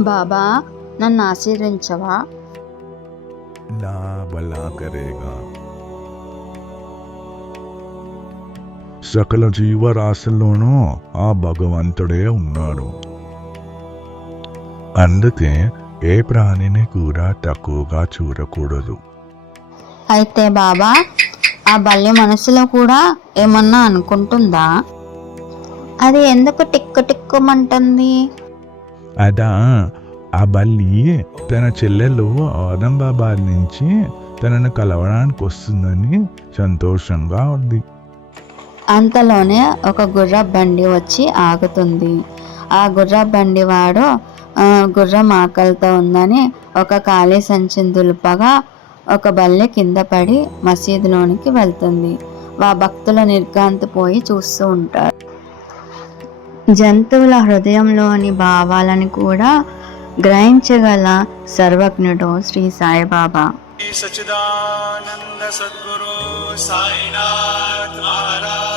బాబా, నన్ను ఆశీర్వించవా? నా భలా కరేగా. సకల జీవరాశుల్లోనూ ఆ భగవంతుడే ఉన్నాడు. అందుకే ఏ ప్రాణిని కూడా తక్కువగా చూడకూడదు. అయితే బాబా, ఆ బల్లి మనసులో కూడా ఏమన్నా అనుకుంటుందా? అది ఎందుకు టిక్కు టిక్కుమంటుంది? అదా, ఆ బల్లి తన చెల్లెలు ఔరంగాబాద్ నుంచి తనను కలవడానికి వస్తుందని సంతోషంగా ఉంది. అంతలోనే ఒక గుర్ర బండి వచ్చి ఆగుతుంది. ఆ గుర్ర బండి వాడు గుర్రం ఆకలితో ఉందని ఒక ఖాళీ సంచిని దులుపగా ఒక బల్లె కింద పడి మసీదులోనికి వెళ్తుంది. ఆ భక్తుల నిర్ఘాంతపోయి చూస్తూ ఉంటారు. జంతువుల హృదయంలోని భావాలను కూడా గ్రహించగల సర్వజ్ఞుడు శ్రీ సాయిబాబా. सच्चिदानंद सद्गुरु साईनाथ महाराज।